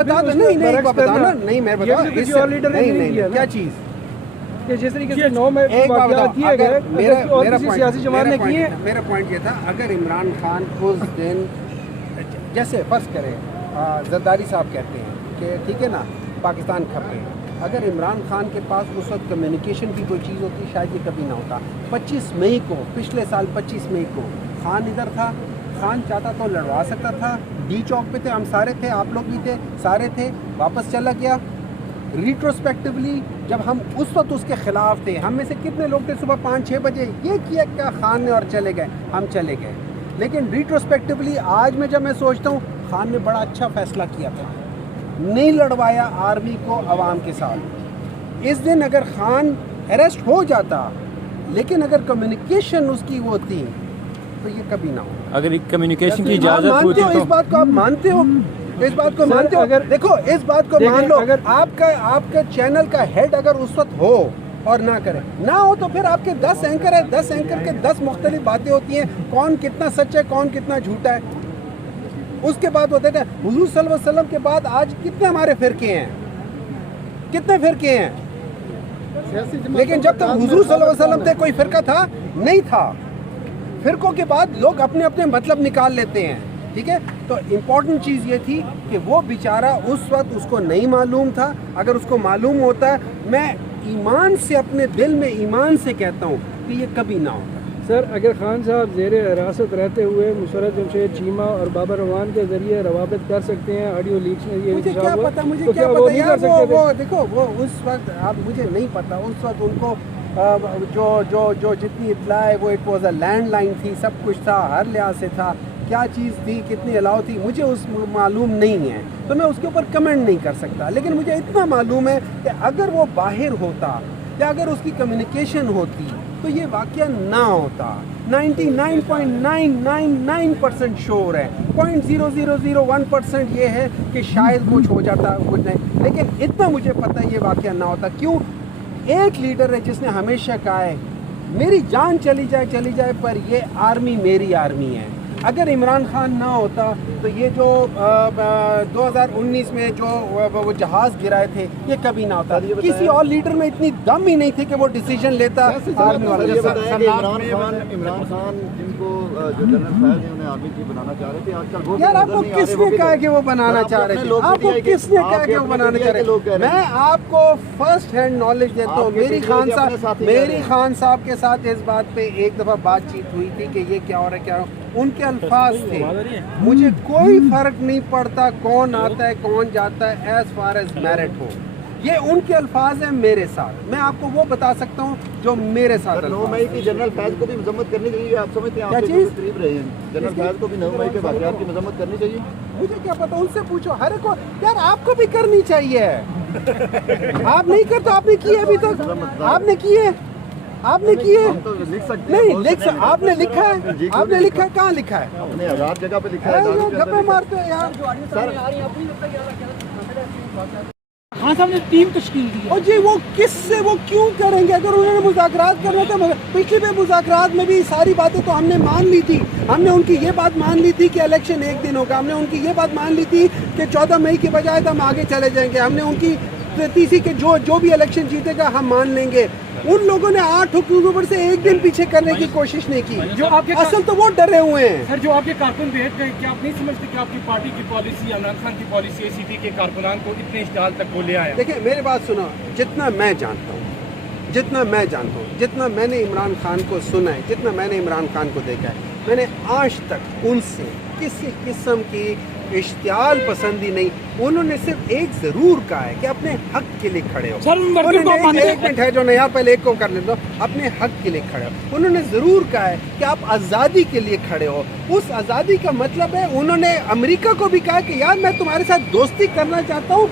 بتا دو نہیں نہیں بتانا نہیں میں بتاؤں نہیں کیا چیز کہ جس طریقے سے 9 میں واقعات کیے گئے میرا سیاسی جماعت نے کیے. میرا پوائنٹ یہ تھا اگر عمران خان اس دن جیسے فرض کرے زرداری صاحب کہتے ہیں کہ ٹھیک ہے نا پاکستان کھپے, اگر عمران خان کے پاس اس وقت کمیونیکیشن کی کوئی چیز ہوتی شاید یہ کبھی نہ ہوتا. 25 مئی کو پچھلے سال 25 مئی کو خان ادھر تھا, خان چاہتا تو لڑوا سکتا تھا, ڈی چوک پہ تھے, ہم سارے تھے, آپ لوگ بھی تھے, سارے تھے, واپس چلا گیا. ریٹروسپیکٹیولی جب ہم اس وقت اس کے خلاف تھے, ہم میں سے کتنے لوگ تھے صبح 5-6 بجے یہ کیا کیا خان نے اور چلے گئے, ہم چلے گئے. لیکن ریٹروسپیکٹیولی آج میں جب میں سوچتا ہوں خان نے بڑا اچھا فیصلہ کیا تھا, نہیں لڑوایا آرمی کو عوام کے ساتھ. اس دن اگر خان اریسٹ ہو جاتا لیکن اگر کمیونیکیشن اس کی وہ تھی تو یہ کبھی نہ ہو. اگر کمیونیکیشن کی اجازت ہوتی تو اس بات کو آپ مانتے ہو, اس بات کو مانتے ہو. دیکھو اس بات کو مان لو, آپ کا چینل کا ہیڈ اگر اس وقت ہو اور نہ کرے, نہ ہو تو پھر آپ کے 10 اینکر ہے, 10 اینکر کے 10 مختلف باتیں ہوتی ہیں, کون کتنا سچ ہے کون کتنا جھوٹا ہے. اس کے بعد ہوتے تھے حضور صلی اللہ علیہ وسلم کے بعد آج کتنے ہمارے فرقے ہیں, کتنے فرقے ہیں, لیکن جب تک حضور صلی اللہ علیہ وسلم تھے کوئی فرقہ تھا نہیں تھا. فرقوں کے بعد لوگ اپنے اپنے مطلب نکال لیتے ہیں, ٹھیک ہے. تو امپورٹنٹ چیز یہ تھی کہ وہ بیچارہ اس وقت اس کو نہیں معلوم تھا. اگر اس کو معلوم ہوتا, میں ایمان سے اپنے دل میں ایمان سے کہتا ہوں کہ یہ کبھی نہ ہوتا. سر اگر خان صاحب زیر حراست رہتے ہوئے مسرت جمشید چیمہ اور بابر روان کے ذریعے روابط کر سکتے ہیں, آڈیو لیکس میں یہ مجھے کیا پتا, مجھے کیا پتا یار, وہ دیکھو وہ اس وقت آپ مجھے نہیں پتا اس وقت ان کو جو جتنی اطلاع ہے وہ it was a landline تھی, سب کچھ تھا, ہر لحاظ سے تھا, کیا چیز تھی, کتنی الاؤ تھی, مجھے اس معلوم نہیں ہے تو میں اس کے اوپر کمنٹ نہیں کر سکتا. لیکن مجھے اتنا معلوم ہے کہ اگر وہ باہر ہوتا یا اگر اس کی کمیونیکیشن ہوتی تو یہ واقعہ نہ ہوتا. 99.999% شور ہے, 0.0001% یہ ہے کہ شاید کچھ ہو جاتا کچھ نہیں, لیکن اتنا مجھے پتہ ہے یہ واقعہ نہ ہوتا. کیوں؟ ایک لیڈر ہے جس نے ہمیشہ کہا ہے میری جان چلی جائے پر یہ آرمی میری آرمی ہے. اگر عمران خان نہ ہوتا تو یہ جو 2019 میں جو وہ جہاز گرائے تھے یہ کبھی نہ ہوتا. کسی اور لیڈر میں اتنی دم ہی نہیں تھی کہ وہ ڈیسیجن لیتا. عمران خان جن کو جو جنرل فیض ہیں انہیں آرمی چیف بنانا چاہ رہے تھے, آج کل یار آپ کو کس نے کہا کہ وہ بنانا چاہ رہے تھے, آپ کو کس نے کہا کہ وہ بنانا چاہ رہے تھے؟ میں آپ کو فرسٹ ہینڈ نالج دیتا ہوں. میری خان صاحب کے ساتھ اس بات پہ ایک دفعہ بات چیت ہوئی تھی کہ یہ کیا ہو رہا ہے کیا ہو. ان کے الفاظ تھے, مجھے کوئی فرق نہیں پڑتا کون آتا ہے کون جاتا ہے ایز فار ایز میرٹ ہو. یہ ان کے الفاظ ہیں میرے ساتھ, میں آپ کو وہ بتا سکتا ہوں جو میرے ساتھ. 9 مئی کی جنرل فیض کو بھی مذمت کرنی چاہیے, آپ سمجھتے ہیں آپ قریب رہے ہیں, جنرل فیض کو بھی 9 مئی کے واقعات کی مذمت کرنی چاہیے. مجھے کیا پتا, ان سے پوچھو. ہر ایک کو یار آپ کو بھی کرنی چاہیے. آپ نہیں کرتے, آپ نے کیے ابھی تک, آپ نے کیے نہیں لکھ, آپ نے لکھا ہے, آپ نے لکھا ہے, کہاں لکھا ہے؟ اپنے آزاد جگہ پہ لکھا ہے. گپے مارتے ہیں یار. خان صاحب نے ٹیم تشکیل دی اور جی وہ کس سے, وہ کیوں کریں گے؟ اگر انہوں نے مذاکرات کرنا تھا, پچھلے پہ مذاکرات میں بھی ساری باتیں تو ہم نے مان لی تھی. ہم نے ان کی یہ بات مان لی تھی کہ الیکشن ایک دن ہوگا, ہم نے ان کی یہ بات مان لی تھی کہ 14 مئی کے بجائے تو ہم آگے چلے جائیں گے, ہم نے ان کی تیسری کہ جو بھی الیکشن جیتے گا ہم مان لیں گے. ان لوگوں نے 8 اکتوبر سے ایک دن پیچھے کرنے کی کوشش نہیں کی. جو آپ کے اصل تو وہ ڈرے ہوئے ہیں. سر جو آپ کے کارکن بھیج گئے, کیا آپ نہیں سمجھتے کہ آپ کی پارٹی کی پالیسی, عمران خان کی پالیسی اے سی پی کے کارکنان کو اتنے اشتعال تک وہ لے آیا؟ دیکھیں میری بات سنو, جتنا میں جانتا ہوں, جتنا میں نے عمران خان کو سنا ہے, جتنا میں نے عمران خان کو دیکھا ہے, میں نے آج تک ان سے کسی قسم کی اشتعال پسندی نہیں. انہوں نے صرف ایک ضرور کہا ہے کہ اپنے حق کے لیے کھڑے ہو. ایک منٹ ہے جو نہیں, پہلے ایک کو کر لیتا ہوں, اپنے حق کے لیے کھڑے ہو. انہوں نے ضرور کہا ہے کہ آپ آزادی کے لیے کھڑے ہو. اس آزادی کا مطلب ہے انہوں نے امریکہ کو بھی کہا کہ یار میں تمہارے ساتھ دوستی کرنا چاہتا ہوں